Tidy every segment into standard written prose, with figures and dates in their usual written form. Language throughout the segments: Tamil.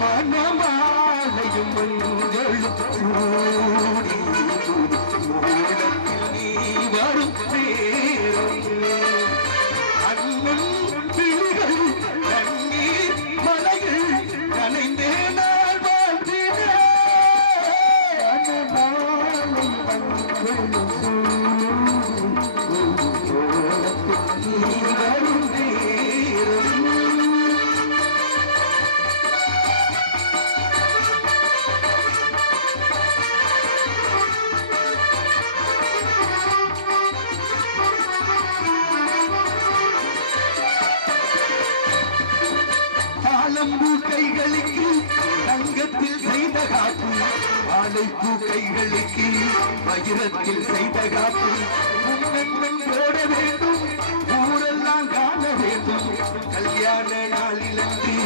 மனமாலையும் மங்களும் சூடி ஓடத்தில் நீ வரும் நேரம் அண்ணன் பிள்ளைகள் கண்ணீர் மலைகள் நனைந்தே நாள் வாழ்த்தின மனமாலையும் மங்களும் சூடி ஓடத்தில் நீ வரும் நேரம் கைகளுக்கு தங்கத்தில் செய்த காப்பு ஆலைப்பூ கைகளுக்கு வயிறத்தில் செய்த காப்பு முன்னெண்ணம் போட வேண்டும் ஊரெல்லாம் காண வேண்டும் கல்யாண நாளிலன்று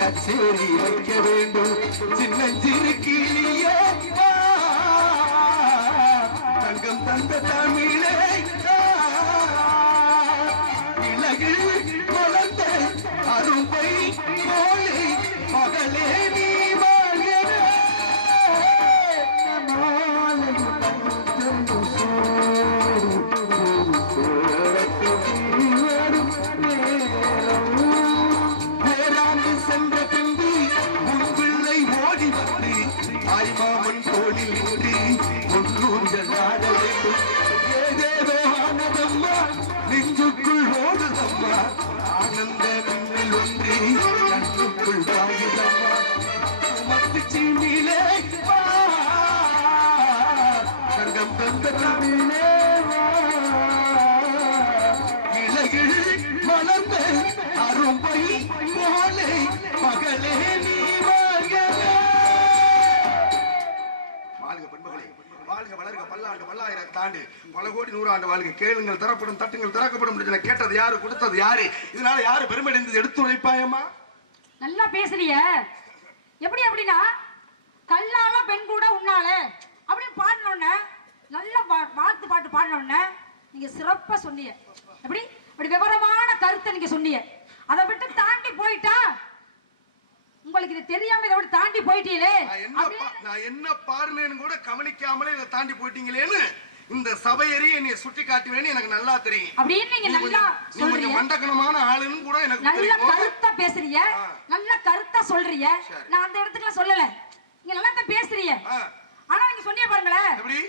கச்சேரி வைக்க வேண்டும் சின்னஞ்சிறு கிளியே தங்கம் தந்த தமிழே இலகு மலர்ந்த அரும்பை போலே மகளே நீ வாழ்க சென்ற பின்பு உன் பிள்ளை ஓடி வந்து தாய்மாமன் தோளில் நின்று ஒன்றூஞ்சல் ஆட வேண்டும் ஏதேதோ ஆனதம்மா நெஞ்சுக்குள் ஓடுதம்மா ஆனந்த மின்னல் ஒன்று கண்ணுக்குள் வாயுதம்மா உமக்கு சீமிலே தங்கம் தந்த தமிழே இலைகள் மலர்ந்த அரும்பை போலே மகளே நீ வாழ்க பெண்மகளே வாழ்க வளர்க பல்லாண்டு பல்லாயிரம் தாண்டு பல கோடி நூறாண்டு வாழ்க கேளுங்கள் தரப்படும் தட்டுங்கள் திறக்கப்படும் கேட்டது யாரு கொடுத்தது யாரு இதனால யாரு பெருமையடைந்தது எடுத்து உழைப்பாயம்மா நல்லா பேசுறிய எப்படி அப்படின்னா கல்லால பெண் கூட உன்னாலே அப்படின்னு பாடினோன்னு நல்ல வாழ்த்து பாட்டு பாடினோன்னு நீங்க சிறப்பா சொன்னீங்க எப்படி அப்படி விவரமான கருத்தை நீங்க சொன்னீங்க அதை விட்டு தாண்டி போயிட்டா உங்களுக்கு இது தெரியாம இதை விட்டு தாண்டி போயிட்டீங்களே நான் என்ன பாருனேன்னு கூட கவனிக்காமலே இதை தாண்டி போயிட்டீங்களேன்னு இந்த சபையறிய என்னை சுட்டி காட்டுவேன்னு எனக்கு நல்லா தெரியும் அப்படின்னு நீங்க நல்லா சொல்றீங்க மண்டக்கணமான ஆளுன்னு கூட எனக்கு நல்ல கருத்தா பேசுறீங்க நல்ல கருத்தா சொல்றீங்க நான் அந்த இடத்துக்குலாம் சொல்லல நீங்க நல்லா தான் பேசுறீங்க ஆனா நீங்க சொன்னீங்க பாருங்களேன் எப்படி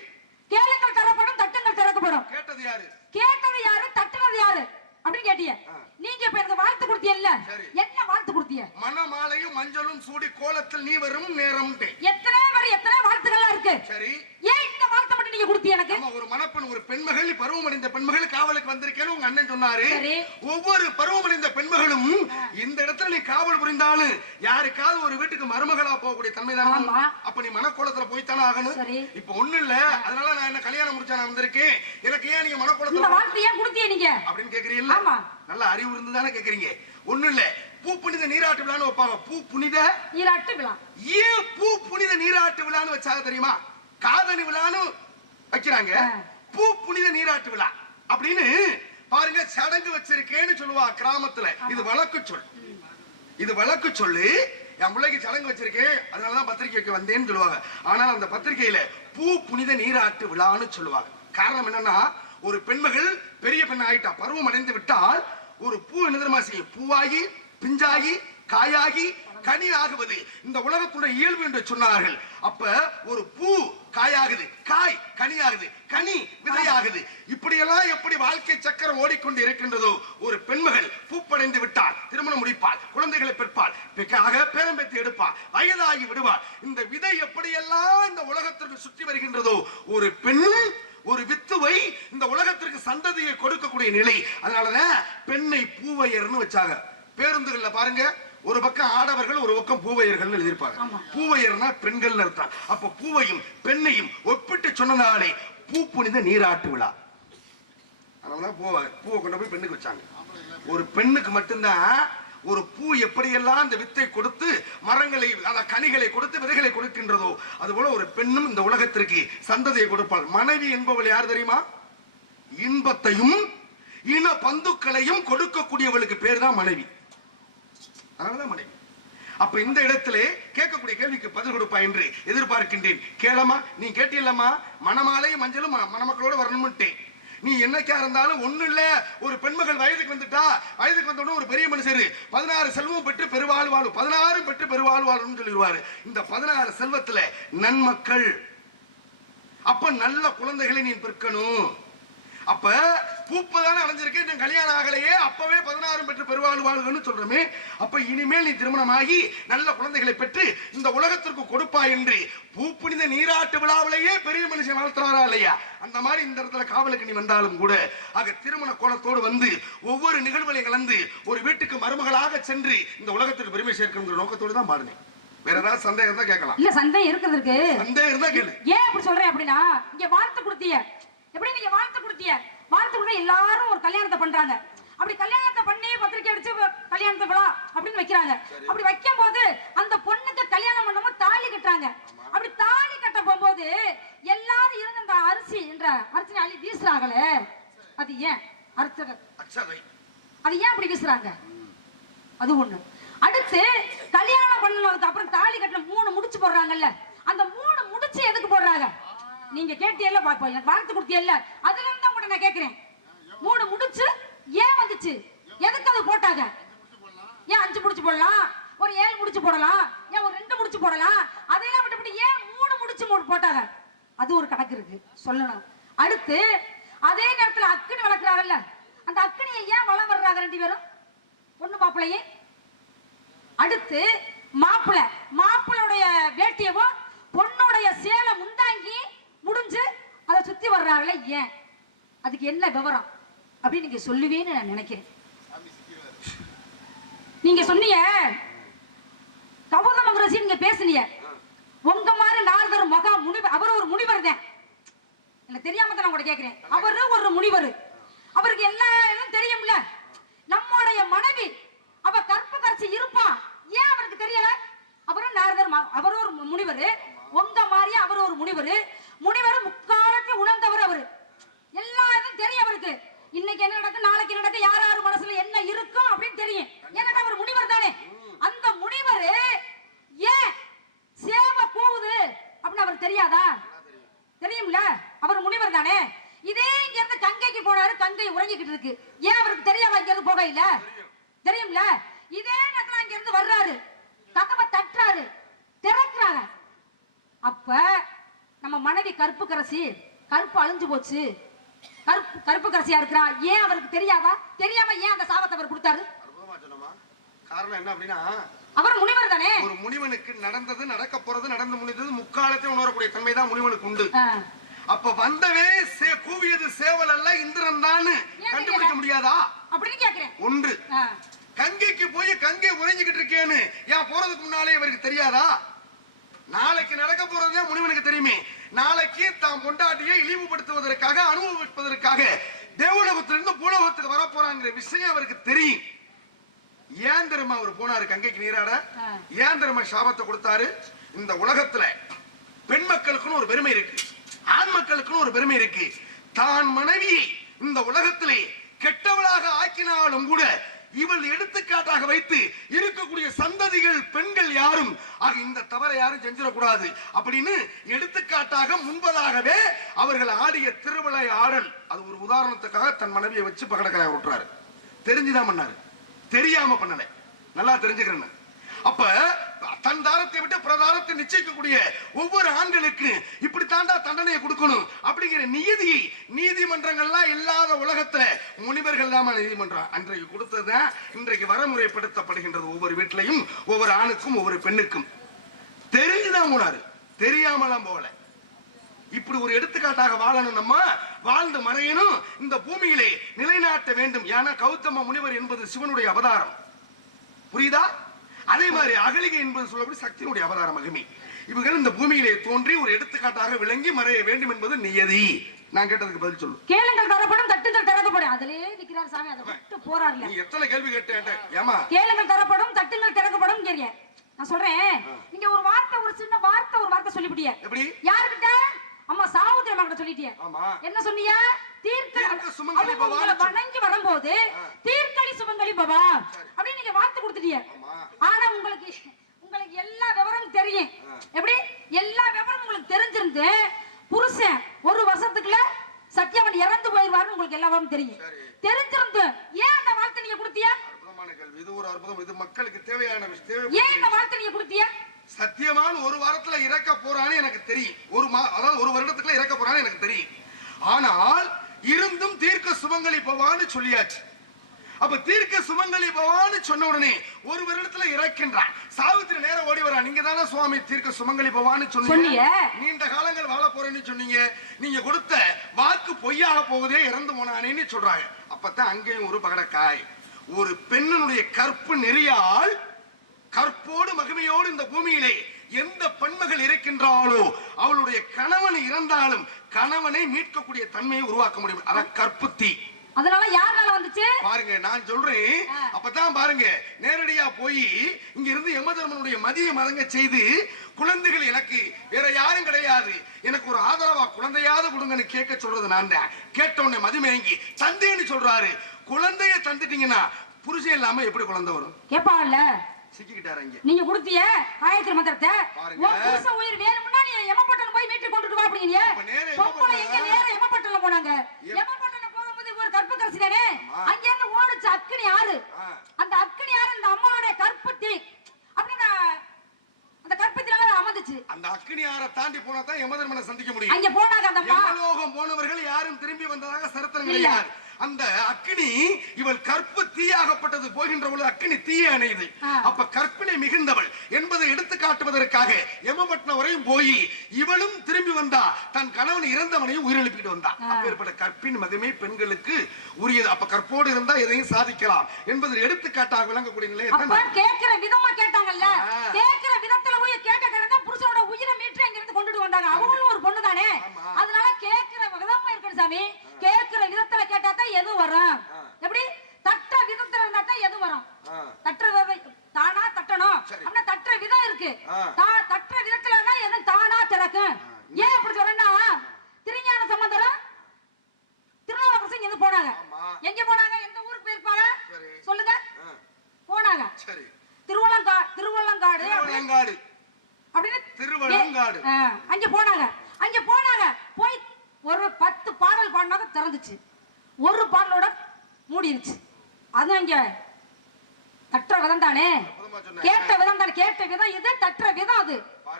கேளுங்கள் தரப்படும் தட்டுங்கள் திறக்கப்படும் கேட்டது யாரு தட்டுனது யாரு அப்படின்னு கேட்டீங்க நீங்க இப்ப எனக்கு வாழ்த்து கொடுத்தீங்கல்ல என்ன வாழ்த்து கொடுத்தீங்க மணமாலையும் மஞ்சளும் சூடி கோலத்தில் நீ வரும் நேரம் எத்தனை வாழ்த்துக்கள் இருக்கு சரி ஏன் இந்த வாழ்த்து மட்டும் நீங்க கொடுத்தீங்க எனக்கு ஒரு மணப்பெண் ஒரு பெண்மகள் பருவமடைந்த பெண்மகள் காவலுக்கு வந்திருக்கேன்னு உங்க அண்ணன் சொன்னாரு ஒவ்வொரு பருவமடைந்த பெண்மகளும் இந்த இடத்துல நீ காவல் புரிந்தாலும் யாருக்காவது ஒரு வீட்டுக்கு மருமகளா போகக்கூடிய தன்மைதான் அப்ப நீ மனக்கோலத்துல போய்த்தானே ஆகணும் இப்ப ஒண்ணு இல்ல அதனால நான் என்ன கல்யாணம் முடிச்சா நான் வந்திருக்கேன் எனக்கு ஏன் நீங்க மனக்கோலத்துல வாழ்த்து ஏன் கொடுத்தீங்க நீங்க அப்படின்னு கேக்குறீங்கல்ல நல்ல அறிவு இருந்துதானே கேக்குறீங்க ஒண்ணு இல்ல பூ புனித நீராட்டு விழான்னு வைப்பாங்க பூ புனித நீராட்டு விழா ஏன் பூ புனித நீராட்டு விழான்னு வச்சாங்க தெரியுமா காதணி விழான்னு வைக்கிறாங்க பூ புனித நீராட்டு விழா அப்படின்னு பாருங்க சடங்கு வச்சிருக்கேன்னு சொல்லுவா கிராமத்துல இது வழக்கு சொல்லு என் பிள்ளைக்கு சடங்கு வச்சிருக்கேன் அதனாலதான் பத்திரிகை வைக்க வந்தேன்னு சொல்லுவாங்க ஆனால் அந்த பத்திரிகையில பூ புனித நீராட்டு விழான்னு சொல்லுவாங்க காரணம் என்னன்னா ஒரு பெண்மகள் பெரிய பெண் ஆயிட்டா பருவம் அடைந்து விட்டால் ஒரு பூ என்ன தெரியுமா செய்யும் பூவாகி பிஞ்சாகி காயாகி கனி ஆகுவது இந்த உலகத்துடைய இயல்பு என்று சொன்னார்கள் அப்ப ஒரு பூ காயாகுது காய் கனியாகுது கனி விதையாகுது இப்படியெல்லாம் எப்படி வாழ்க்கை சக்கரம் ஓடிக்கொண்டு இருக்கின்றதோ ஒரு பெண்மகள் பூப்படைந்து விட்டால் திருமணம் முடிப்பாள் குழந்தைகளை பெற்பாள் பேரம்பேத்தி எடுப்பாள் வயதாகி விடுவாள் இந்த விதை எப்படியெல்லாம் இந்த உலகத்திற்கு சுற்றி வருகின்றதோ ஒரு பெண் ஒரு வித்துவை இந்த உலகத்திற்கு சந்ததியை கொடுக்கக்கூடிய நிலை அதனாலதான் பெண்ணை பூவையர்னு வச்சாங்க பேருந்துகள்ல பாருங்க ஒரு பக்கம் ஆடவர்கள் ஒரு பக்கம் பூவையர்கள் எழுதியிருப்பாங்க பூவையர்னா பெண்கள் அர்த்தம் அப்ப பூவையும் பெண்ணையும் ஒப்பிட்டு சொன்னதாலே பூ புனித நீராட்டு விழா அதனாலதான் பூவை கொண்டு போய் பெண்ணுக்கு வச்சாங்க ஒரு பெண்ணுக்கு மட்டும்தான் ஒரு பூ எப்படியெல்லாம் அந்த வித்தை கொடுத்து மரங்களை கனிகளை கொடுத்து விதைகளை கொடுக்கின்றதோ அதுபோல ஒரு பெண்ணும் இந்த உலகத்திற்கு சந்ததியை கொடுப்பாள் மனைவி என்பவள் யார் தெரியுமா இன்பத்தையும் இன பந்துக்களையும் கொடுக்கக்கூடியவளுக்கு பேர் தான் மனைவி அதனாலதான் மனைவி அப்ப இந்த இடத்திலே கேட்கக்கூடிய கேள்விக்கு பதில் கொடுப்பா என்று எதிர்பார்க்கின்றேன். கேளமா, நீ கேட்டியல்லம்மா, மணமாலையும் மஞ்சளும் மணமக்களோட வரணும்ட்டேன். நீ என்னைக்கா இருந்தாலும் ஒண்ணு இல்ல, ஒரு பெண்மகள் வயதுக்கு வந்துட்டா, வயதுக்கு வந்த ஒரு பெரிய மனுஷரு 16 செல்வம் பெற்று பெருவாழ் வாழும், 16 பெற்று பெருவாழ் வாழும் சொல்லிடுவாரு. இந்த 16 செல்வத்துல நன்மக்கள், அப்ப நல்ல குழந்தைகளை நீ பெற்கணும். அப்ப பூப்பதான அடைஞ்சிருக்கேன், கல்யாணம் ஆகலையே, அப்பவே 16 பெற்று பெருவாழ் வாழ்கன்னு சொல்றமே. அப்ப இனிமேல் நீ திருமணமாகி நல்ல குழந்தைகளை பெற்று இந்த உலகத்திற்கு கொடுப்பா என்று பூப்புனித நீராட்டு விழாவிலேயே பெரிய மனுஷன் வளர்த்துறாரா இல்லையா? அந்த மாதிரி இந்த இடத்துல காவலுக்கு நீ வந்தாலும் கூட ஆக திருமண கோலத்தோடு வந்து ஒவ்வொரு நிகழ்வுகளையும் கலந்து ஒரு வீட்டுக்கு மருமகளாக சென்று இந்த உலகத்துக்கு பெருமை சேர்க்கணுங்கிற நோக்கத்தோடு தான் பாடுனேன். வேற ஏதாவது சந்தேகம் தான் கேட்கலாம். இல்ல சந்தேகம் இருக்கிறதுக்கு சந்தேகம் இருந்தா கேளு. ஏன் அப்படி சொல்றேன் அப்படின்னா, இங்க வாழ்த்து கொடுத்தீங்க, எப்படி நீங்க வாழ்த்து கொடுத்தீங்க, வாழ்த்து கொடுத்தா எல்லாரும் ஒரு கல்யாணத்தை பண்றாங்க. அப்படி கல்யாணத்தை பண்ணி பத்திரிக்கை அடிச்சு கல்யாணத்தை விழா அப்படின்னு வைக்கிறாங்க. அப்படி வைக்கும் போது அந்த பொண்ணுக்கு கல்யாணம் பண்ணும்போது தாலி கட்டுறாங்க. அப்படி தாலி கட்ட போகும்போது எல்லாரும் இருந்து அந்த அரிசி என்ற அரிசி அள்ளி வீசுறாங்களே, அது ஏன் அர்ச்சகை, அது ஏன் அப்படி வீசுறாங்க? அது ஒண்ணு. அடுத்து கல்யாணம் பண்ணதுக்கு அப்புறம் தாலி கட்டின 3 முடிச்சு போடுறாங்கல்ல, அந்த 3 முடிச்சு எதுக்கு போடுறாங்க? நீங்க கேட்டியல்ல, எனக்கு வாழ்த்து கொடுத்தியல்ல, அதுல இருந்து உங்கள்ட்ட நான் கேட்கிறேன். 3 முடிச்சு ஏன் வந்துச்சு, எதுக்கு அது போட்டாங்க? ஏன் 5 முடிச்சு போடலாம், ஒரு 7 முடிச்சு போடலாம், ஏன் ஒரு 2 முடிச்சு போடலாம், அதையெல்லாம் விட்டு ஏன் 3 முடிச்சு போட்டாங்க? அது ஒரு கணக்கு இருக்கு, சொல்லணும். அடுத்து அதே நேரத்துல அக்கினி வளர்க்குறாங்கல்ல, அந்த அக்கினியை ஏன் வளம் வர்றாங்க 2 பேரும், பொண்ணு மாப்பிள்ளையே? அடுத்து மாப்பிள்ளையுடைய வேட்டியவும் பொண்ணுடைய சேலை முந்தாங்கி முடிஞ்சு அதை சுத்தி வர்றாங்களே, ஏன்? அதுக்கு என்ன விவரம் அப்படின்னு நீங்க சொல்லுவேன்னு நான் நினைக்கிறேன். நீங்க சொன்னீங்க கௌதம மகரிஷி, நீங்க பேசுனீங்க, உங்க மாதிரி நாரதர் மகா முனிவர், அவர் ஒரு முனிவர் தான். எனக்கு தெரியாம தான் நான் கூட கேட்கிறேன். அவரு ஒரு முனிவர், அவருக்கு எல்லா இதுவும் தெரியும்ல. நம்முடைய மனைவி அவ கற்பகரசி இருப்பான், ஏன் அவருக்கு தெரியல? அவரும் நாரதர், அவரும் ஒரு முனிவர், உங்க மாதிரியே அவர் ஒரு முனிவர். முனிவர் முக்காலத்தில் உணர்ந்தவர், அவரு எல்லா இதுவும் தெரியும் அவருக்கு. இன்னைக்கு என்ன நடக்கும், நாளைக்கு நடக்கும், யார் யார் மனசுல என்ன இருக்கும் அப்படின்னு தெரியும். ஏன்னா அவர் முனிவர் தானே. அந்த முனிவர் ஏன் சேவை கூவுது அப்படின்னு அவருக்கு தெரியாதா? தெரியும்ல, அவர் முனிவர் தானே. இதே இங்க இருந்து கங்கைக்கு போனாரு, கங்கை உறங்கிக்கிட்டு இருக்கு, ஏன் அவருக்கு தெரியாதா? இங்க இருந்து போக இல்ல, தெரியும்ல. இதே நேரத்துல அங்க இருந்து வர்றாரு, கதவை தட்டுறாரு, திறக்கிறாங்க. அப்ப நம்ம மனைவி கற்புக்கரசி, கருப்பு அழிஞ்சு போச்சு, கற்புக்கரசியா இருக்கிறா, ஏன் அவருக்கு தெரியாதா? தெரியாம ஏன் அந்த சாபத்தை அவர் கொடுத்தாரு? காரணம் என்ன அப்படின்னா, அவர் முனிவர் தானே. ஒரு முனிவனுக்கு நடந்தது, நடக்க போறது, நடந்து முடிந்தது முக்காலத்தை உணரக்கூடிய தன்மை தான் முனிவனுக்கு உண்டு. அப்ப வந்தவே கூவியது சேவல் அல்ல, இந்திரன் தான் கண்டுபிடிக்க முடியாதா அப்படின்னு கேக்குறேன். ஒன்று. கங்கைக்கு போய் கங்கை உறைஞ்சிக்கிட்டு இருக்கேன்னு ஏன் போறதுக்கு முன்னாலே இவருக்கு தெரியாதா? நாளைக்கு நடக்க போறதே முனிவனுக்கு தெரியுமே. நாளைக்கு தாம் பொண்டாட்டியை இழிவுபடுத்துவதற்காக, அனுபவிப்பதற்காக தேவலோகத்திலிருந்து பூலோகத்துக்கு வர போறாங்கிற விஷயம் அவருக்கு தெரியும். ஏன் தெரியுமா அவர் போனாரு கங்கைக்கு நீராட? ஏன் தெரியுமா சாபத்தை கொடுத்தாரு? இந்த உலகத்துல பெண் மக்களுக்குன்னு ஒரு பெருமை இருக்கு, ஆண் மக்களுக்குன்னு ஒரு பெருமை இருக்கு. தான் மனைவியை இந்த உலகத்திலே கெட்டவளாக ஆக்கினாலும் கூட இவள் எடுத்துக்காட்டாக வைத்து இருக்கக்கூடிய சந்ததிகள் பெண்கள் யாரும் இந்த தவறை யாரும் செஞ்சிடக்கூடாது அப்படின்னு எடுத்துக்காட்டாக முன்பதாகவே அவர்கள் ஆடிய திருவிழை ஆடல், அது ஒரு உதாரணத்துக்காக தன் மனைவியை வச்சு பகடக்காய விட்டுறாரு. தெரிஞ்சுதான் பண்ணாரு, தெரியாம பண்ணல, நல்லா தெரிஞ்சுக்கிறேன். அப்ப தன் தாரத்தை விட்டு பிரதாரத்தை நிச்சயிக்கக்கூடிய ஒவ்வொரு ஆண்களுக்கு இப்படித்தாண்டா தண்டனையை கொடுக்கணும் அப்படிங்கிற நியதியை நீதிமன்றங்கள்லாம் இல்லாத உலகத்துல முனிவர்கள் தான் நீதிமன்றம் அன்றைக்கு கொடுத்ததுதான் இன்றைக்கு வரமுறைப்படுத்தப்படுகின்றது. ஒவ்வொரு வீட்டிலையும் ஒவ்வொரு ஆணுக்கும் ஒவ்வொரு பெண்ணுக்கும் தெரிஞ்சுதான் போனாரு, தெரியாமலாம் போகல. இப்படி ஒரு எடுத்துக்காட்டாக வாழணும், நம்ம வாழ்ந்து மறையணும், இந்த பூமியிலே நிலைநாட்ட வேண்டும். ஏன்னா கௌதம முனிவர் என்பது சிவனுடைய அவதாரம், புரியுதா? அதே மாதிரி அகலிகை என்பது சொல்லக்கூடிய சக்தியினுடைய அவதார மகிமை. இவர்கள் இந்த பூமியிலே தோன்றி ஒரு எடுத்துக்காட்டாக விளங்கி மறைய வேண்டும் என்பது நியதி. நான் கேட்டதுக்கு பதில் சொல்லு. கேளுங்கள் தரப்படும், தட்டுங்கள் திறக்கப்படும். அதிலே நிக்கிறார் சாமி, அதை விட்டு போறாருல. நீ எத்தனை கேள்வி கேட்டேன்? ஏமா கேளுங்கள் தரப்படும், தட்டுங்கள் திறக்கப்படும் கேரிய. நான் சொல்றேன், நீங்க ஒரு வார்த்தை, ஒரு சின்ன வார்த்தை, ஒரு வார்த்தை சொல்லிவிட்டிய. எப்படி? யார்கிட்ட? அம்மா சாவுத்திர மகன் சொல்லிட்டிய. என்ன சொன்னீங்க? தீர்க்க சுமங்கலி பவா. வணங்கி வரும்போது தீர்க்கலி சுமங்கலி பவா அப்படி நீங்க வார்த்தை கொடுத்துட்டீங்க. ஆனா உங்களுக்கு உங்களுக்கு எல்லா விவரமும் தெரியும். எப்படி எல்லா விவரமும் உங்களுக்கு தெரிஞ்சிருந்து புருஷன் ஒரு வருஷத்துக்குள்ள சத்தியவன் இறந்து போயிருவாருன்னு உங்களுக்கு எல்லா விவரமும் தெரியும். தெரிஞ்சிருந்து ஏன் அந்த வார்த்தை நீங்க கொடுத்தியா? அற்புதமான கேள்வி. இது ஒரு அற்புதம். இது மக்களுக்கு தேவையான விஷயம். ஏன் இந்த வார்த்தை நீங்க கொடுத்தியா? சத்தியவான் ஒரு வாரத்துல இறக்க போறான்னு எனக்கு தெரியும். அதாவது ஒரு வருடத்துக்குள்ள இறக்க போறான்னு எனக்கு தெரியும். ஆனால் இருந்தும் தீர்க்க சுமங்கலி பவான்னு சொல்லியாச்சு. அப்ப தீர்க்க சுமங்கலி பவான்னு சொன்ன உடனே ஒரு வருடத்துல இறக்கின்றான். சாவித்திரி நேரம் ஓடி வரா. நீங்க தானே சுவாமி தீர்க்க சுமங்கலி பவான்னு சொன்னீங்க. நீண்ட காலங்கள் வாழ போறேன்னு சொன்னீங்க. நீங்க கொடுத்த வாக்கு பொய்யாக போகுதே, இறந்து போனானேன்னு சொல்றாங்க. அப்பதான் அங்கேயும் ஒரு பகடக்காய். ஒரு பெண்ணுடைய கற்பு நெறியால் கற்போடு மகிமையோடு இந்த பூமியிலே எந்த பெண்மகள் இருக்கின்றாளோ அவளுடைய கணவன் இறந்தாலும் கணவனை மீட்கக்கூடிய தன்மையை உருவாக்க முடியும். அதான் கற்புத்தி. அதனால யாரால வந்துச்சு பாருங்க, நான் சொல்றேன். அப்பதான் பாருங்க, நேரடியா போய் இங்க இருந்து யமதர்மனுடைய மதிய மதங்க செய்து குழந்தைகள் எனக்கு வேற யாரும் கிடையாது, எனக்கு ஒரு ஆதரவா குழந்தையாவது கொடுங்கன்னு கேட்க சொல்றது நான் தான். கேட்ட உடனே மதிமயங்கி தந்தேன்னு சொல்றாரு. குழந்தைய தந்துட்டீங்கன்னா புருஷன் இல்லாம எப்படி குழந்தை வரும்? கேப்பாங்கல்ல. சிக்கிட்டாரு. அங்க நீங்க கொடுத்திய காயத்ரி மந்திரத்தை உன் புருஷ உயிர் வேணும்னா நீ யமபட்டன போய் மீட்டு கொண்டுட்டு வா அப்படிங்க. பொம்பளை எங்க நேரா யமபட்டன போனாங்க. யமபட்டன போகும்போது ஒரு கற்பகரசி தானே, அங்க இருந்து ஓடுச்சு அக்னி ஆறு. அந்த அக்னி ஆறு இந்த அம்மாவோட கற்பத்தி அப்படினா அந்த கற்பத்தினால அமர்ந்துச்சு. அந்த அக்னி ஆறை தாண்டி போனா தான் யமதர்மனை சந்திக்க முடியும். அங்க போனாங்க. அந்த யமலோகம் போனவர்கள் யாரும் திரும்பி வந்ததாக சரித்திரம் கிடையாது. அந்த அக்னி இவள் கற்பு தீயாகப்பட்டது போகின்ற பொழுது அக்னி தீய அணையுது. அப்ப கற்பினை மிகுந்தவள் என்பதை எடுத்து காட்டுவதற்காக யமபட்னம் வரையும் போய் இவளும் திரும்பி வந்தா, தன் கணவன் இறந்தவனையும் உயிரிழப்பிட்டு வந்தா. அப்பேற்பட்ட கற்பின் மகிமை பெண்களுக்கு உரியது. அப்ப கற்போடு இருந்தா எதையும் சாதிக்கலாம் என்பதை எடுத்துக்காட்டாக விளங்கக்கூடிய நிலையை கேட்கிற விதமா கேட்டாங்கல்ல. கேட்கிற விதத்துல போய் கேட்க கிடந்தா புருஷனோட உயிரை மீட்டு அங்க இருந்து கொண்டுட்டு வந்தாங்க. அவங்களும் ஒரு பொண்ணு தானே, அதனால கேட்கிற விதமா இருக்கணும் சாமி. கேட்கிற விதத்துல கேட்டா தான் எது வரும். எப்படி தட்டுற விதத்துல இருந்தா தான் எது வரும். தட்டுற தானா தட்டணும் அப்படின்னா தட்டுற விதம் இருக்கு. தட்டுற விதத்துலன்னா எது தானா திறக்கும். ஏன் அப்படி சொல்றேன்னா, திருஞான சம்பந்தரும் திருநாவுக்கரசரும் இங்க போனாங்க. எங்க போனாங்க? எந்த ஊருக்கு போயிருப்பாங்க சொல்லுங்க? போனாங்க திருவள்ளங்காடு அப்படின்னு திருவள்ளங்காடு. அங்க போனாங்க. போய் ஒரு 10 பாடல் பாடினாக்க திறந்துச்சு. ஒரு பாடலோட மூடிருச்சு. அது அங்க தட்டுற விதம் தானே, கேட்ட விதம் தானே. கேட்ட விதம் இது, தட்டுற விதம் அது.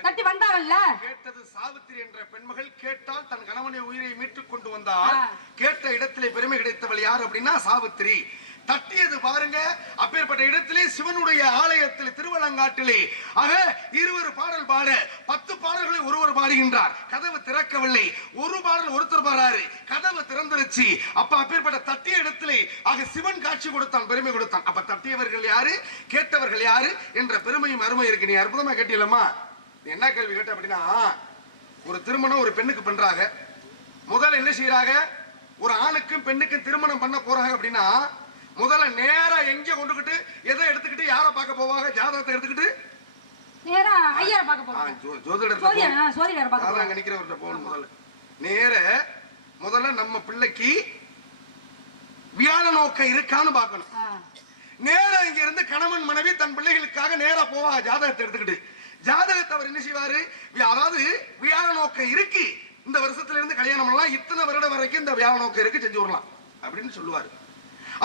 தட்டி வந்தாங்கல்ல. கேட்டது சாவித்திரி என்ற பெண்மகள் கேட்டால் தன் கணவனை உயிரை மீட்டுக் கொண்டு வந்தால் கேட்ட இடத்திலே பெருமை கிடைத்தவள் யார் அப்படின்னா சாவித்திரி. தட்டியது பாருங்க, அப்பேற்பட்ட இடத்திலே சிவனுடைய ஆலயத்தில் திருவள்ளங்காட்டிலே ஆக 20 பாடல் பாட 10 பாடல்களை ஒருவர் பாடுகின்றார். கதவு திறக்கவில்லை. ஒரு பாடல் ஒருத்தர் பாடாரு, கதவு திறந்துருச்சு. அப்ப அப்பேற்பட்ட தட்டிய இடத்திலே ஆக சிவன் காட்சி கொடுத்தான், பெருமை கொடுத்தான். அப்ப தட்டியவர்கள் யாரு, கேட்டவர்கள் யாரு என்ற பெருமையும் அருமை இருக்கு. நீ அற்புதமா கேட்டீங்களா? என்ன கேள்வி கேட்ட அப்படின்னா, ஒரு திருமணம் ஒரு பெண்ணுக்கு பண்றாங்க. முதல்ல என்ன செய்யறாங்க? ஒரு ஆணுக்கும் பெண்ணுக்கும் திருமணம் பண்ண போறாங்க அப்படின்னா முதல்ல நேரா எங்க கொண்டுகிட்டு எதை எடுத்துக்கிட்டு யார பார்க்க போவாங்க? ஜாதகத்தை எடுத்துக்கிட்டு நேரா ஐயரை பார்க்க போவாங்க. ஜோதிடர் பார்க்க அங்க நிக்கிறவர்கிட்ட போகணும். முதல்ல நம்ம பிள்ளைக்கு வியாழ நோக்கம் இருக்கான்னு பார்க்கணும். நேரா இங்க இருந்து கணவன் மனைவி தன் பிள்ளைகளுக்காக நேரா போவாங்க ஜாதகத்தை எடுத்துக்கிட்டு. ஜாதகத்தை அவர் என்ன செய்வாரு? அதாவது வியாழ நோக்கம் இருக்கு, இந்த வருஷத்துல இருந்து கல்யாணம் பண்ணலாம், இத்தனை வருடம் வரைக்கும் இந்த வியாழ நோக்கம் இருக்கு, செஞ்சு விடலாம் அப்படின்னு சொல்லுவாரு.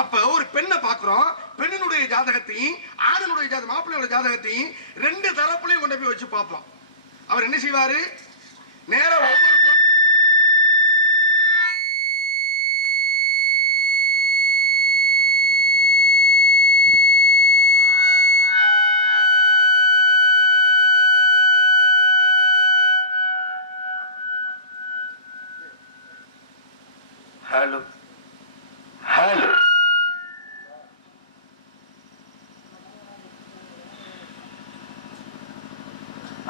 அப்ப ஒரு பெண்ணை பாக்குறோம், பெண்ணினுடைய ஜாதகத்தையும் ஆணனுடைய மாப்பிள்ளையோட ஜாதகத்தையும் 2 தரப்புலையும் கொண்டு போய் வச்சு பார்ப்போம். அவர் என்ன செய்வாரு? நேரா ஒவ்வொரு hello hello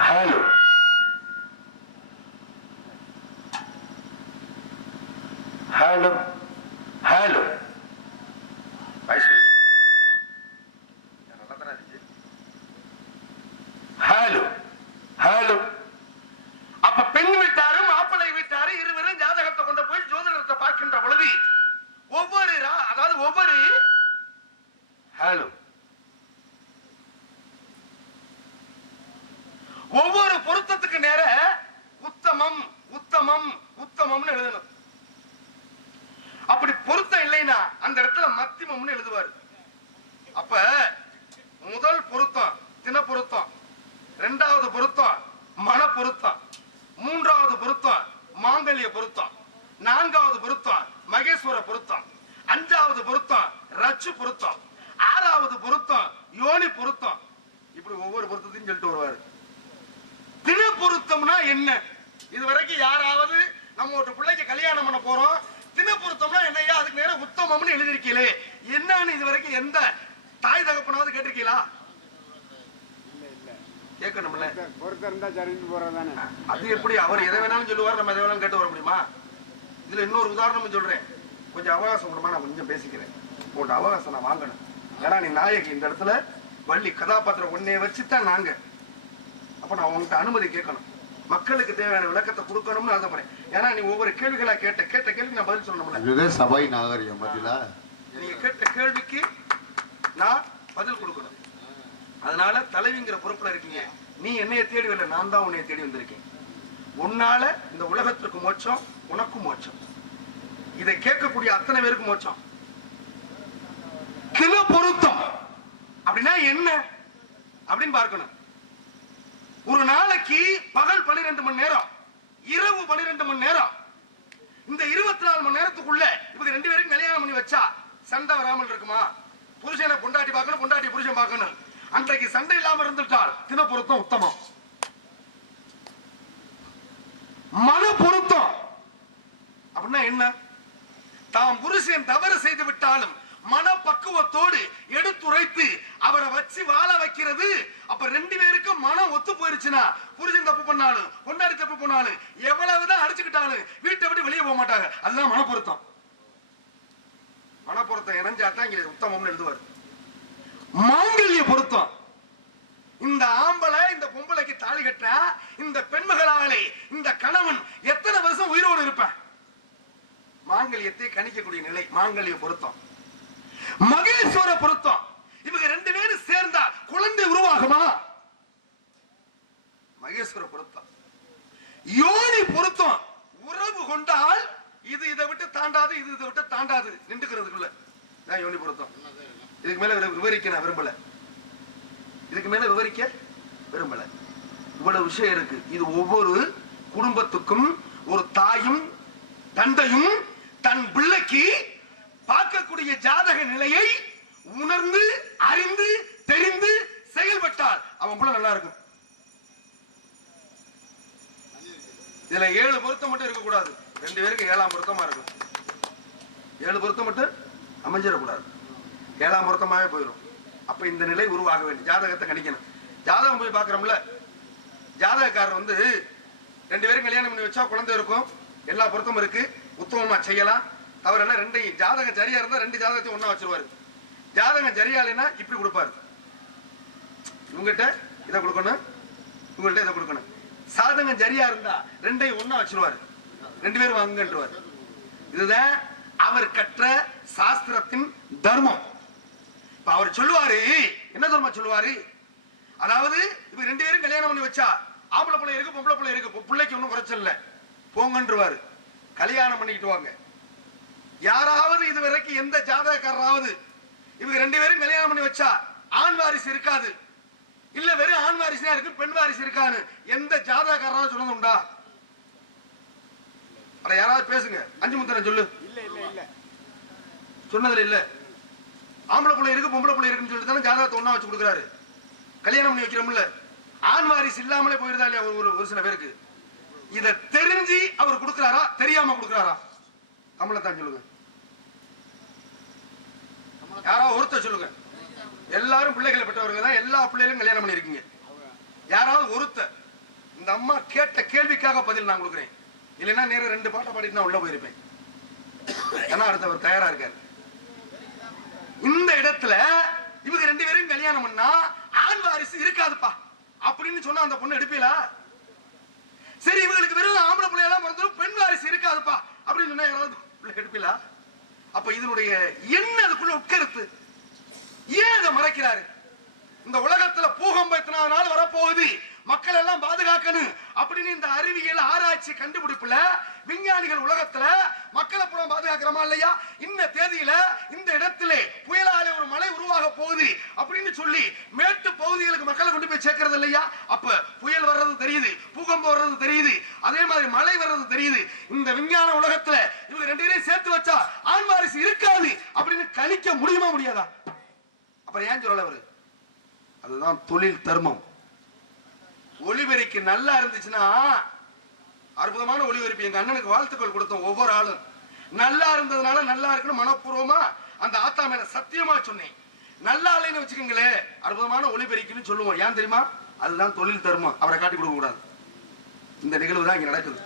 hello hello hello hello hello. அப்ப பெண் வீட்டாரு மாப்பிள்ளை வீட்டாரு இருவரும் ஜாதகத்தை கொண்டு போய் ஜோதிடத்தை பார்க்கின்ற பொழுது ஒவ்வொரு ஹலோ ஒவ்வொரு பொருத்தத்துக்கு நேர உத்தமம் உத்தமம் உத்தமம்னு எழுதணும். அப்படி பொருத்தம் இல்லைன்னா அந்த இடத்துல மத்தியமம்னு எழுதுவாரு. அப்ப முதல் பொருத்தம் தின பொருத்தம், இரண்டாவது பொருத்தம் மன பொருத்தம், மூன்றாவது பொருத்தம் மாங்கல்ய பொருத்தம், நான்காவது பொருத்தம் மகேஸ்வர பொருத்தம், அஞ்சாவது பொருத்தம் ரச்சு பொருத்தம், ஆறாவது பொருத்தம் யோனி பொருத்தம். இப்படி ஒவ்வொரு பொருத்தத்தையும் சொல்லிட்டு வருவாரு. தின பொருத்தம்னா என்ன? இதுவரைக்கும் யாராவது நம்ம ஒரு பிள்ளைக்கு கல்யாணம் பண்ண போறோம், தின பொருத்தம்னா என்னையா அதுக்கு நேரம் உத்தமம்னு எழுதிருக்கீங்களே, என்னன்னு இதுவரைக்கும் எந்த தாய் தகப்பனாவது கேட்டிருக்கீங்களா? கேட்கணும்ல. பொருத்தம் இருந்தா சரின்னு போறதானே. அது எப்படி அவர் எதை வேணாலும் சொல்லுவார், நம்ம எதை வேணாலும் கேட்டு வர முடியுமா? இதுல இன்னொரு உதாரணம் சொல்றேன், கொஞ்சம் அவகாசம் கொடுமா, நான் கொஞ்சம் பேசிக்கிறேன். உங்கள்ட்ட அவகாசம் நான் வாங்கணும். ஏன்னா நீ நாயகி, இந்த இடத்துல வள்ளி கதாபாத்திரம் ஒன்னே வச்சுதான் நாங்க. அப்ப நான் உங்கள்கிட்ட அனுமதி கேட்கணும், மக்களுக்கு தேவையான விளக்கத்தை கொடுக்கணும்னு ஆசைப்படுறேன். ஏன்னா நீ ஒவ்வொரு கேள்விகளா கேட்ட கேள்விக்கு நான் பதில் சொல்லணும்ல. சபை நாகரிகம் பதிலா நீங்க கேட்ட கேள்விக்கு நான் பதில் கொடுக்கணும். அதனால தலைவிங்கிற பொறுப்புல இருக்கீங்க. நீ என்னைய தேடி வரல, நான் தான் உன்னைய தேடி வந்திருக்கேன். உன்னால இந்த உலகத்திற்கு மோட்சம், உனக்கும் மோட்சம், இதை கேட்கக்கூடிய அத்தனை பேருக்கு மோட்சம். தின பொருத்தம் அப்படின்னா என்ன அப்படின்னு பார்க்கணும். ஒரு நாளைக்கு பகல் 12 மணி நேரம், இரவு 12 மணி நேரம். இந்த 24 மணி நேரத்துக்குள்ள இவங்க 2 பேரும் கல்யாணம் பண்ணி வச்சா சண்டை வராமல் இருக்குமா? புருஷனை பொண்டாட்டி பார்க்கணும், பொண்டாட்டி புருஷன் பார்க்கணும். அன்றைக்கு சண்டை இல்லாம இருந்துட்டால் தின பொருத்தம் உத்தமம். மன பொருத்தம் அப்படின்னா என்ன? தாம் புருஷன் தவறு செய்து விட்டாலும் மனப்பக்குவத்தோடு எடுத்துரைத்து அவரை வச்சு வாழ வைக்கிறது. அப்ப 2 பேருக்கும் மனம் ஒத்து போயிருச்சுன்னா, புருஷன் தப்பு பண்ணாலும் பொண்டாட்டி தப்பு பண்ணாலும் எவ்வளவுதான் அடிச்சுக்கிட்டாலும் வீட்டை விட்டு வெளியே போக மாட்டாங்க. அதுதான் மனப்பொருத்தம். மனப்பொருத்தம் இணைஞ்சாதான் இங்க உத்தமம்னு எழுதுவார். மாங்கல்ய பொருத்தம், இந்த ஆம்பளை இந்த பொம்பளைக்கு தாலி கட்ட இந்த பெண்மகளாலே இந்த கணவன் எத்தனை வருஷம் உயிரோடு இருப்பேன், மாங்கல்யத்தை கணிக்கக்கூடிய நிலை மாங்கல்ய பொருத்தம். மகேஸ்வர பொருத்தம், இவங்க 2 பேரும் சேர்ந்தா குழந்தை உருவாகுமா? மகேஸ்வர பொருத்தம். யோனி பொருத்தம், உறவு கொண்டால் இது இதை விட்டு தாண்டாது, இது இதை விட்டு தாண்டாது, நின்றுக்கிறதுக்குள்ள யோனி பொருத்தம். இதுக்கு மேல விவரிக்க நான் விரும்பல, இதுக்கு மேல விவரிக்க விரும்பல. இவ்வளவு விஷயம் இருக்கு. இது ஒவ்வொரு குடும்பத்துக்கும் ஒரு தாயும் தந்தையும் தன் பிள்ளைக்கு பார்க்கக்கூடிய ஜாதக நிலையை உணர்ந்து அறிந்து தெரிந்து செயல்பட்டால் அவன் கூட நல்லா இருக்கும். இதுல 7 பொருத்தம் மட்டும் இருக்கக்கூடாது, 2 பேருக்கு 7ஆம் பொருத்தமா இருக்கும். 7 பொருத்தம் மட்டும் அமைஞ்சிடக்கூடாது, 7ஆம் பொருத்தமாவே போயிடும். அப்ப இந்த நிலை உருவாக வேண்டும். ஜாதகத்தை கணிக்கணும். ஜாதகம் போய் பாக்குறோம்ல, ஜாதகக்காரர் 2 பேரும் கல்யாணம் பண்ணி வச்சா குழந்தை இருக்கும், எல்லா பொருத்தமும் இருக்கு, உத்தமமா செய்யலாம். அவர் என்ன 2 ஜாதகம் சரியா இருந்தா 2 ஜாதகத்தையும் ஒண்ணா வச்சிருவாரு. ஜாதகம் சரியா இல்லைன்னா இப்படி கொடுப்பாரு, இவங்கிட்ட இதை கொடுக்கணும், இவங்கள்ட்ட இதை கொடுக்கணும். சாதகம் சரியா இருந்தா 2ஐயும் ஒண்ணா வச்சிருவாரு, 2 பேரும் வாங்கன்றுவாரு. இதுதான் அவர் கற்ற சாஸ்திரத்தின் தர்மம். அவர் சொல்லுவாரு, என்ன தர்மம் சொல்லுவாரு? அதாவது இப்ப 2 பேரும் கல்யாணம் பண்ணி வச்சா ஆம்பளை பிள்ளை இருக்கு பொம்பளை பிள்ளை இருக்கு, பிள்ளைக்கு ஒன்றும் குறைச்சல் இல்ல, போங்கன்றுவாரு. கல்யாணம் பண்ணிக்கிட்டு வாங்க. யாராவது இதுவரைக்கும் எந்த ஜாதகக்காரராவது இவங்க 2 பேரும் கல்யாணம் பண்ணி வச்சா ஆண் வாரிசு இருக்காது, இல்ல வெறும் ஆண் வாரிசு இருக்கு பெண் வாரிசு இருக்கான்னு எந்த ஜாதகக்காரராவது சொன்னது உண்டா? அட யாராவது பேசுங்க, 5 முத்திரை சொல்லு. இல்ல இல்ல இல்ல சொன்னதுல இல்ல. ஆம்பளை பிள்ளை இருக்கு பொம்பளை பிள்ளை இருக்குன்னு சொல்லிட்டு தானே ஜாதகத்தை ஒண்ணா வச்சு கொடுக்குறாரு. கல்யாணம் பண்ணி வைக்கிறோம்ல, ஆண் வாரிசு இல்லாமலே போயிருந்தா இல்லையா ஒரு சில பேருக்கு? இத தெரிஞ்சு அவர் கொடுக்கிறாரா தெரியாம கொடுக்கிறாரா? கமலத்தான் சொல்லுங்க, யாராவது ஒருத்தர் சொல்லுங்க. எல்லாரும் பிள்ளைகளை பெற்றவர்கள் தான், எல்லா பிள்ளைகளும் கல்யாணம் பண்ணிருக்கீங்க. யாராவது ஒருத்தர் இந்த அம்மா கேட்ட கேள்விக்காக பதில் நான் கொடுக்குறேன், இல்லைன்னா நேரம் 2 பாட்டை பாடிட்டு நான் உள்ள போயிருப்பேன். ஏன்னா அடுத்தவர் தயாரா இருக்காரு. இந்த இடத்துல இவங்க 2 பேரும் கல்யாணம் பண்ணா ஆண் வாரிசு இருக்காதுப்பா அப்படின்னு சொன்னா அந்த பொண்ணு எடுப்பீங்களா? சரி இவங்களுக்கு வெறும் ஆம்பளை பிள்ளையெல்லாம் பிறந்தாலும் பெண் வாரிசு இருக்காதுப்பா அப்படின்னு சொன்னா யாராவது பிள்ளை எடுப்பீங்களா? அப்ப இதனுடைய என்ன அதுக்குள்ள உட்கருத்து? ஏன் அதை மறைக்கிறாரு? இந்த உலகத்துல பூகம்பம் எத்தனாவது நாள் வரப்போகுது, மக்கள் எல்லாம் பாதுகாக்கணும் அப்படின்னு இந்த அறிவியல் ஆராய்ச்சி கண்டுபிடிப்புல விஞ்ஞானிகள் உலகத்துல மக்களை பூரா பாதுகாக்கிறோமா இல்லையா? இந்த தேதியில இந்த இடத்திலே புயலாலே ஒரு மழை உருவாக போகுது அப்படின்னு சொல்லி மேட்டு பகுதிகளுக்கு மக்களை கொண்டு போய் சேர்க்கிறது இல்லையா? அப்ப புயல் வர்றது தெரியுது, பூகம்பம் வர்றது தெரியுது, அதே மாதிரி மழை வர்றது தெரியுது. இந்த விஞ்ஞான உலகத்துல இவங்க ரெண்டு பேரையும் சேர்த்து வச்சா ஆண் வாரிசு இருக்காது அப்படின்னு கணிக்க முடியுமா முடியாதா? அப்புறம் ஏன் சொல்லல அவரு? அதுதான் தொழில் தர்மம். ஒளிபெருக்கி நல்லா இருந்துச்சுன்னா, அற்புதமான ஒளிபெருப்பு. எங்க அண்ணனுக்கு வாழ்த்துக்கள் கொடுத்தோம். ஒவ்வொரு ஆளும் நல்லா இருந்ததுனால நல்லா இருக்குன்னு மனப்பூர்வமா அந்த ஆத்தா மேல சத்தியமா சொன்னேன். நல்லா இல்லைன்னு வச்சுக்கீங்களே, அற்புதமான ஒளிபெருக்கின்னு சொல்லுவோம். ஏன் தெரியுமா? அதுதான் தொழில் தர்மம். அவரை காட்டி கொடுக்க கூடாது. இந்த நிகழ்வு தான் இங்க நடக்குது.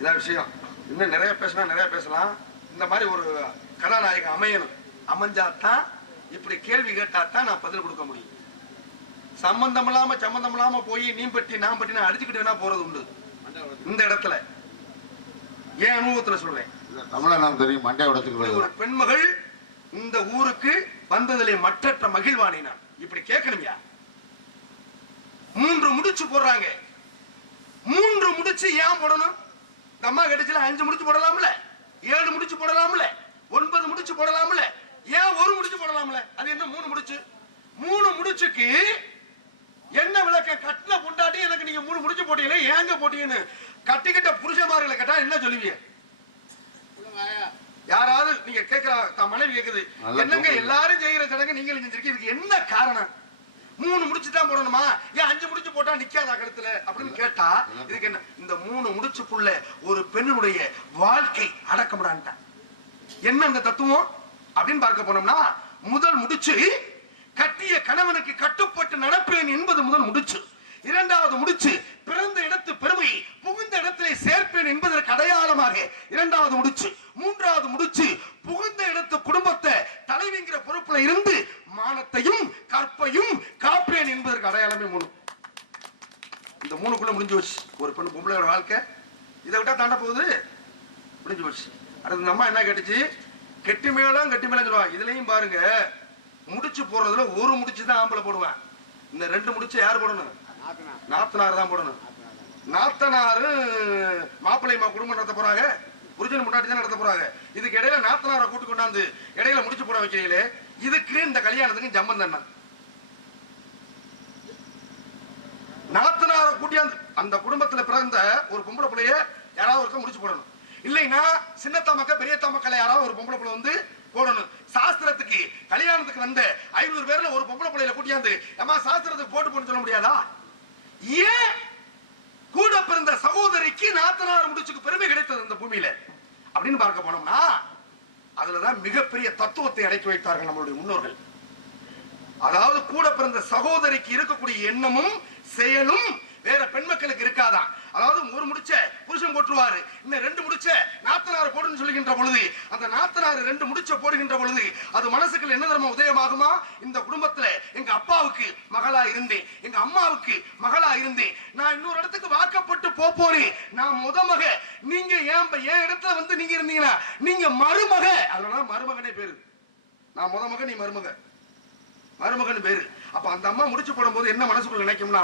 இதான் விஷயம். இன்னும் நிறைய பேசினா நிறைய பேசலாம். இந்த மாதிரி ஒரு கதாநாயகம் அமையணும். அமைஞ்சாதான் இப்படி கேள்வி கேட்டாதான் நான் பதில் கொடுக்க முடியும். சம்பந்தம் இல்லாம போய் நீ பட்டி நான் பட்டி நான் அடிச்சுக்கிட்டு வேணா போறது உண்டு. இந்த இடத்துல ஏன் அனுபவத்துல சொல்றேன். தமிழ் தெரியும். மண்டை உடைச்சுக்கிறது. ஒரு பெண்மகள் இந்த ஊருக்கு வந்ததிலே மற்றற்ற மகிழ்வானே. நான் இப்படி கேட்கணும்யா. 3 முடிச்சு போடுறாங்க. 3 முடிச்சு ஏன் போடணும்? இந்த அம்மா கிடைச்சல 5 முடிச்சு போடலாம்ல, 7 முடிச்சு போடலாம்ல, 9 முடிச்சு போடலாம்ல, ஏன் 1 முடிச்சு போடலாம்ல? அது என்ன 3 முடிச்சு? 3 முடிச்சுக்கு என்ன விளக்க? கட்டின பொண்டாட்டி எனக்கு நீங்க 3 முடிச்சு போட்டீங்களே, ஏங்க போட்டீங்கன்னு கட்டிக்கிட்ட புருஷமார்களை கேட்டா என்ன சொல்லுவீங்க? யாராவது நீங்க கேட்கிற மனைவி கேக்குது, என்னங்க எல்லாரும் செய்யற சடங்கு நீங்களும் செஞ்சிருக்கீங்க, இதுக்கு என்ன காரணம்? 3 முடிச்சு தான் போடணுமா? ஏன் 5 முடிச்சு போட்டா நிக்காதா கழுத்துல அப்படின்னு கேட்டா, இதுக்கு என்ன? இந்த 3 முடிச்சுக்குள்ள ஒரு பெண்ணுடைய வாழ்க்கை அடக்கமுடான்ட்டான். என்ன அந்த தத்துவம் அப்படின்னு பார்க்க போனோம்னா, முதல் முடிச்சு கட்டிய கணவனுக்கு கட்டுப்பட்டு நடப்பேன் என்பது முதல் முடிச்சு. 2வது முடிச்சு பிறந்த இடத்து பெருமையை புகுந்த இடத்திலே சேர்ப்பேன் என்பதற்கு அடையாளமாக 2வது முடிச்சு. 3வது முடிச்சு புகுந்த இடத்து குடும்பத்தை தலைவிங்கிற பொறுப்புல இருந்து மானத்தையும் கற்பையும் காப்பேன் என்பதற்கு அடையாளமே 3. இந்த 3க்குள்ள முடிஞ்சு வச்சு ஒரு பெண் பொம்பளையோட வாழ்க்கை. இதை விட்டா தாண்ட போகுது, முடிஞ்சு வச்சு. அடுத்து இந்த அம்மா என்ன கேட்டுச்சு? கெட்டி மேளம் சொல்லுவாங்க. இதுலயும் பாருங்க, முடிச்சு போடுறதுல 1 முடிச்சு தான் ஆம்பளை போடுவேன். இந்த 2 முடிச்சு யார் போடணும்? நாத்தனார் தான் போடணும். நாத்தனாரு மாப்பிள்ளைமா குடும்பம் நடத்த போறாங்க, புருஷன் முன்னாடி தான் நடத்த போறாங்க. இதுக்கு இடையில நாத்தனாரை கூட்டு கொண்டாந்து இடையில முடிச்சு போட வைக்கிறீங்களே, இதுக்கு இந்த கல்யாணத்துக்கு ஜம்பம் தானே? நாத்தனாரை கூட்டியாந்து அந்த குடும்பத்துல பிறந்த ஒரு பொம்பளை பிள்ளைய யாராவது ஒருத்தர் முடிச்சு போடணும். இல்லைன்னா சின்னத்தா மக்கள் பெரியத்தா மக்களை யாராவது ஒரு பொம்பளை பிள்ளை வந்து போடணும். சாஸ்திரத்துக்கு கல்யாணத்துக்கு வந்த 500 பேர்ல ஒரு பொம்பளை பிள்ளையில கூட்டியாந்து அம்மா சாஸ்திரத்துக்கு போட்டு போன்னு சொல்ல முடியாதா? ஏன் கூட பிறந்த சகோதரிக்கு நாத்தனார் முடிச்சுக்கு பெருமை கிடைத்தது இந்த பூமியில அப்படின்னு பார்க்க போனோம்னா, அதுலதான் மிகப்பெரிய தத்துவத்தை அடக்கி வைத்தார்கள் நம்மளுடைய முன்னோர்கள். அதாவது கூட பிறந்த சகோதரிக்கு இருக்கக்கூடிய எண்ணமும் செயலும் வேற பெண் மக்களுக்கு இருக்காதான். அதாவது 1 முடிச்ச புருஷன் போட்டுருவாரு, இன்னும் 2 முடிச்ச நாத்தனார் போடுன்னு சொல்லுகின்ற பொழுது, அந்த நாத்தனார் 2 முடிச்ச போடுகின்ற பொழுது அது மனசுக்குள்ள என்ன தர்மம் உதயமாகுமா? இந்த குடும்பத்துல எங்க அப்பாவுக்கு மகளா இருந்தேன், எங்க அம்மாவுக்கு மகளா இருந்தேன், நான் இன்னொரு இடத்துக்கு வாக்கப்பட்டு போறேன், நான் முதமக, நீங்க என் இடத்துல வந்து நீங்க இருந்தீங்கன்னா நீங்க மருமக. அதனால மருமகனே பேரு. நான் முதமக, நீ மருமக, மருமகன் பேரு. அப்ப அந்த அம்மா முடிச்சு போடும்போது என்ன மனசுக்குள்ள நினைக்கும்னா,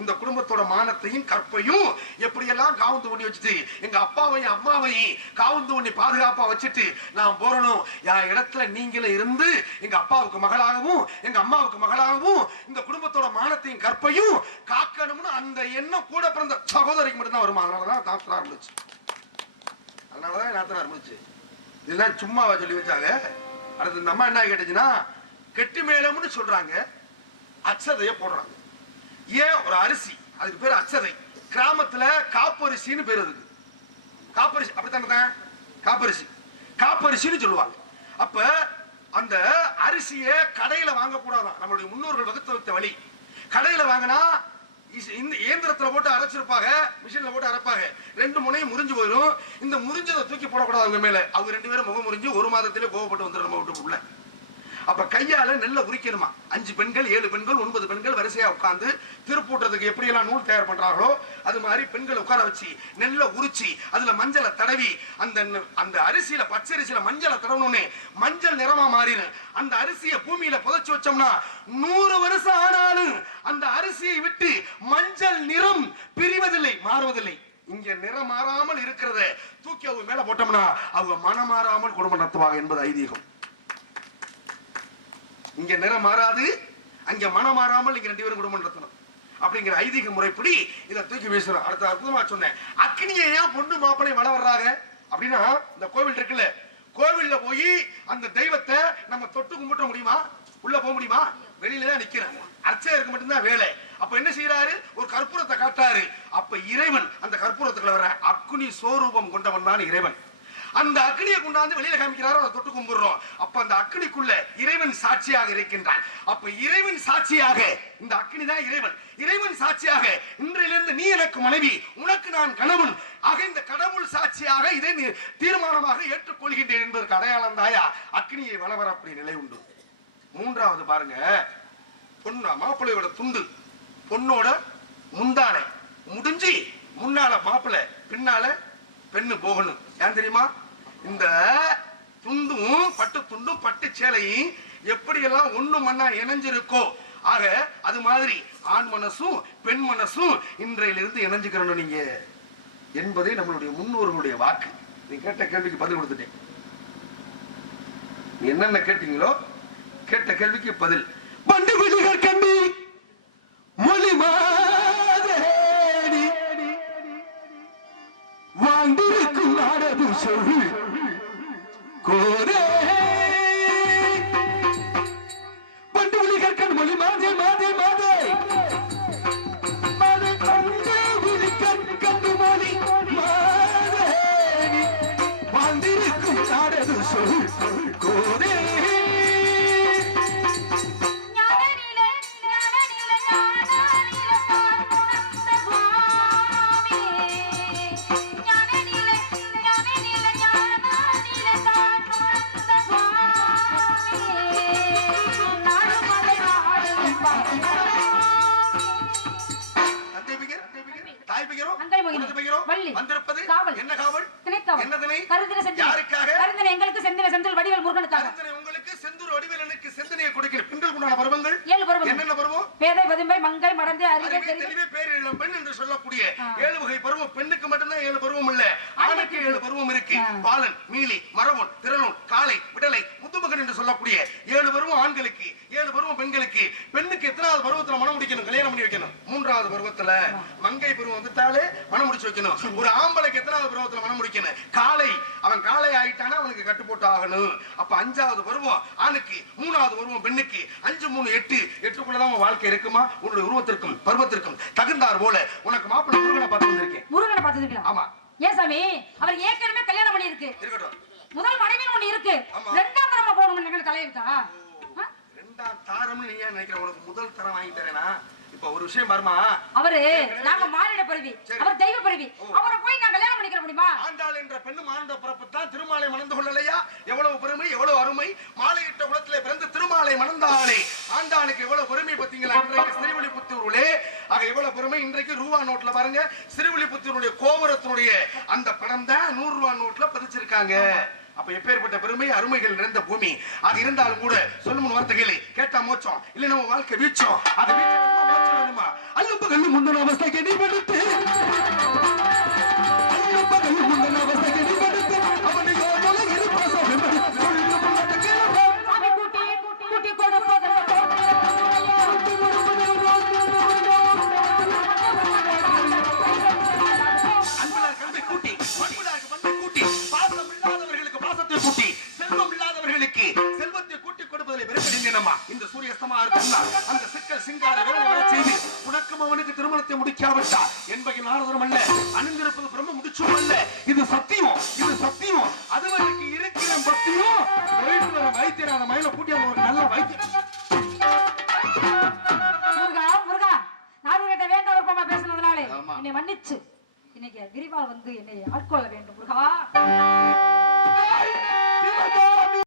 இந்த குடும்பத்தோட மானத்தையும் கற்பையும் எப்படியெல்லாம் காவுந்து பண்ணி வச்சுட்டு, எங்க அப்பாவையும் அம்மாவையும் காவுந்து பண்ணி பாதுகாப்பா வச்சுட்டு நான் போறணும், என் இடத்துல நீங்களே இருந்து எங்க அப்பாவுக்கு மகளாகவும் எங்க அம்மாவுக்கு மகளாகவும் இந்த குடும்பத்தோட மானத்தையும் கற்பையும் காக்கணும்னு அந்த எண்ணம் கூட பிறந்த சகோதரிக்கு மட்டும்தான் வருமா. அதனாலதான் நாத்தனார் முடிச்சு. அதனாலதான் நாத்தனார் முடிச்சு. இதெல்லாம் சும்மாவா சொல்லி வச்சாங்க. அடுத்து இந்த அம்மா என்ன கேட்டுச்சுன்னா, கெட்டி மேளம்னு சொல்றாங்க, அச்சதைய போடுறாங்க. ஏன்? ஒரு அரிசி, அதுக்கு பேர் அச்சதை. கிராமத்துல காப்பரிசின்னு பேர். அதுக்கு காப்பரிசி அப்படித்தானே? காப்பரிசி, காப்பரிசின்னு சொல்லுவாங்க. அப்ப அந்த அரிசியை கடையில வாங்க கூடாதான். நம்மளுடைய முன்னோர்கள் வகுத்து வைத்த வழி. கடையில வாங்கினா இந்த இயந்திரத்துல போட்டு அரைச்சிருப்பாங்க, மிஷின்ல போட்டு அரைப்பாங்க, 2 முனையும் முறிஞ்சு போயிடும். இந்த முறிஞ்சதை தூக்கி போடக்கூடாது அவங்க மேல. அவங்க 2 பேரும் முகம் முறிஞ்சு 1 மாதத்திலே கோவப்பட்டு வந்துடும் நம்ம வீட்டுக்குள்ள. அப்ப கையால நெல்லை உரிக்கணுமா. 5 பெண்கள் 7 பெண்கள் 9 பெண்கள் வரிசையா உட்கார்ந்து திருப்பூட்டத்துக்கு எப்படி எல்லாம் நூல் தயார் பண்றாங்களோ அது மாதிரி பெண்களை உட்கார வச்சு நெல்லை உரிச்சி அதுல மஞ்சளை தடவி அந்த அரிசியில பச்சரிசியில மஞ்சளை தடவணும்னே மஞ்சள் நிறமா மாறிடும். அந்த அரிசியை பூமியில புதைச்சு வச்சோம்னா 100 வருஷம் ஆனாலும் அந்த அரிசியை விட்டு மஞ்சள் நிறம் பிரிவதில்லை, மாறுவதில்லை. இங்க நிறம் மாறாமல் இருக்கிறத தூக்கி அவங்க மேல போட்டோம்னா அவங்க மனம் மாறாமல் குடும்பம் நடத்துவாங்க என்பது ஐதீகம். இங்க நிறம் மாறாது, அங்க மனம் மாறாமல் இங்க 2 பேரும் குடும்பம் நடத்தணும் அப்படிங்கிற ஐதீக முறைப்படி இதை தூக்கி வீசுறோம். அடுத்த அற்புதமா சொன்னேன், அக்னியை ஏன் பொண்ணு மாப்பிள்ளை வள வர்றாங்க அப்படின்னா, இந்த கோவில் இருக்குல்ல, கோவில்ல போய் அந்த தெய்வத்தை நம்ம தொட்டு கும்பிட்ட முடியுமா? உள்ள போக முடியுமா? வெளியில தான் நிக்கிறேன். அர்ச்சகருக்கு மட்டும்தான் வேலை. அப்ப என்ன செய்யறாரு? ஒரு கற்பூரத்தை காட்டாரு. அப்ப இறைவன் அந்த கற்பூரத்துக்குள்ள வர அக்னி ஸ்வரூபம் கொண்டவன் தான் இறைவன். அந்த அக்னியை கொண்டாந்து வெளியில காமிக்கிறாரோ, அதை தொட்டு கும்பிடுறோம். அப்ப அந்த அக்னிக்குள்ள இறைவன் சாட்சியாக இருக்கின்றான். அப்ப இறைவன் சாட்சியாக இந்த அக்னி தான் இறைவன். இறைவன் சாட்சியாக இன்றையிலிருந்து நீ எனக்கு மனைவி, உனக்கு நான் கணவன் ஆக இந்த கடவுள் சாட்சியாக இதை தீர்மானமாக ஏற்றுக்கொள்கின்றேன் என்பதற்கு அடையாளம் தாயா அக்னியை வளவரக்கூடிய நிலை உண்டு. 3வது பாருங்க, பொண்ணு மாப்பிள்ளையோட துண்டு பொண்ணோட முந்தானை முடிஞ்சு முன்னால மாப்பிள்ளை பின்னால பெண்ணு போகணும். ஏன் தெரியுமா? இந்த துண்டும் பட்டு துண்டும் பட்டு சேலையும் எப்படி எல்லாம் ஒண்ணு மண்ணா இணைஞ்சிருக்கோ, ஆக அது மாதிரி ஆண் மனசும் பெண் மனசும் இன்றையிலிருந்து இணைஞ்சுக்கிறோம் நீங்க என்பதே நம்மளுடைய முன்னோர்களுடைய வாக்கு. நீ கேட்ட கேள்விக்கு பதில் கொடுத்துட்டேன். நீ என்னென்ன கேட்டீங்களோ கேட்ட கேள்விக்கு பதில். பண்டு விழிகள் கண்டி மொழி மாதேடி வாழ்ந்திருக்கும் நாடது சொல்லு கோரே. பண்டு விழிகள் கண் மொழி மாதே மாதே மாதே மாதே பண்டு விழிகள் கண்டு மொழி மாதேடி வாழ்ந்திருக்கும் நாடது சொல்லு கோரே. வந்திருப்பது என்ன காவல்? என்ன திணை? யாருக்காக? எங்களுக்கு செந்தில செந்தில் வடிவேல் முருகனுக்காக. உங்களுக்கு செந்தூர் வடிவேலனுக்கு செந்தனையை கொடுக்கிறேன். பெண்களுக்கு உண்டான பருவங்கள் 7 பருவங்கள். என்னென்ன பருவம்? பேதை பதுமை மங்கை மடந்தை அறிவை தெளிவே பேரிளம் பெண் என்று சொல்லக்கூடிய 7 வகை பருவம். பெண்ணுக்கு மட்டும்தான் 7 பருவம் இல்ல, ஆணுக்கு 7 பருவம் இருக்கு. பாலன், மீலி, மரவன், திரளோன், காளை, விடலை, முதுமகன் என்று சொல்லக்கூடிய 7 பருவம் ஆண்களுக்கு, 7 பருவம் பெண்களுக்கு. பெண்ணுக்கு எத்தனாவது பருவத்துல மனம் முடிக்கணும்? கல்யாணம் பண்ணி வைக்கணும். 3வது பருவத்துல மங்கை பருவம் வந்துட்டாலே மனம் முடிச்சு வைக்கணும். ஒரு ஆம்பளைக்கு எத்தனாவது பருவத்துல மனம் முடிக்கணும்? காளை. அவன் காளை ஆயிட்டானா அவனுக்கு கட்டு போட்டு ஆகணும். அப்ப 5வது பருவம் ஆணுக்கு, 3வது பருவம் பெண்ணுக்கு. 5 3 8 8க்குள்ளதான் உன் வாழ்க்கை இருக்குமா? உன்னுடைய உருவத்திற்கும் பருவத்திற்கும் தகுந்தார் போல உனக்கு மாப்பிள்ளை முருகனை பார்த்து வந்திருக்கேன். முருகனை பார்த்துருக்கீங்களா? ஆமா. ஏன் சாமி? அவர் ஏற்கனவே கல்யாணம் பண்ணி இருக்கு. இருக்கட்டும். முதல் மனைவி ஒண்ணு இருக்கு. 2ஆம் தரமா போகணும்னு எனக்கு தலையிருக்கா? 2ஆம் தாரம்னு நீ ஏன் நினைக்கிற? உனக்கு முதல் தரம் வாங்கி தரேனா? இப்ப ஒரு விஷயம் பாருமா, அவரு நாங்க மானிட பிறவி, அவர் தெய்வ பிறவி. அவரை போய் நான் கல்யாணம் பண்ணிக்கிற முடியுமா? ஆண்டாள் என்ற பெண்ணு மானிட பிறப்பு தான். திருமாலை மணந்து கொள்ளலையா? எவ்வளவு பெருமை, எவ்வளவு அருமை. மாலையிட்ட குலத்திலே பிறந்து திருமாலை மணந்தாளே, ஆண்டாளுக்கு எவ்வளவு பெருமை பார்த்தீங்களா? இன்றைக்கு ஸ்ரீவில்லிபுத்தூரிலே ஆக எவ்வளவு பெருமை. இன்றைக்கு ரூபா நோட்ல பாருங்க, ஸ்ரீவில்லிபுத்தூருடைய கோபுரத்தினுடைய அந்த படம் தான் 100 ரூபா நோட்ல பதிச்சிருக்காங்க. அப்ப எப்பேற்பட்ட பெருமை, அருமைகள் நிறைந்த பூமி. அது இருந்தாலும் கூட சொல்லும் வார்த்தைகளை கேட்டா மோச்சம், இல்ல நம்ம வாழ்க்கை வீச்சம். அது மோச்சம் வேணுமா? அல்லப்பகல் முந்தன அவஸ்தை கெடிபடுத்து, அல்லப்பகல் முந்தன அவஸ்தை கெடிபடுத்து, அவனுக்கு போல இருப்பாசம் என்பது சொல்லும் வார்த்தைகள். சாமி கூட்டி கூட்டி கொடுப்பது அன்புலார் கல்வி கூட்டி, பண்புலாருக்கு பண்பை கூட்டி, பாசம் இல்லாதவர்களுக்கு பாசத்தை கூட்டி, செல்வம் இல்லாதவர்களுக்கு செல்வத்தை கூட்டி கொடுப்பதில் பெருமைமா. இந்த சூரியஸ்தமா இருக்கும்னா அந்த சிக்கல் சிங்கார வேலை வர செய்து உனக்கும் அவனுக்கு திருமணத்தை முடிக்காவிட்டா என்பது நாரதரம் அல்ல, அணிந்திருப்பது பிரம்ம முடிச்சும் அல்ல. இது சத்தியம், இது சத்தியம். அதுவரைக்கு இருக்கிற பக்தியும் போயிட்டு வர வைத்தியரான மயில கூட்டி ஒரு நல்ல வைத்தியம். முருகா முருகா, நானும் வேண்டாம் விருப்பமா பேசினதுனாலே என்னை மன்னிச்சு இன்னைக்கு விரிவால் வந்து என்னை ஆட்கொள்ள வேண்டும் முருகா.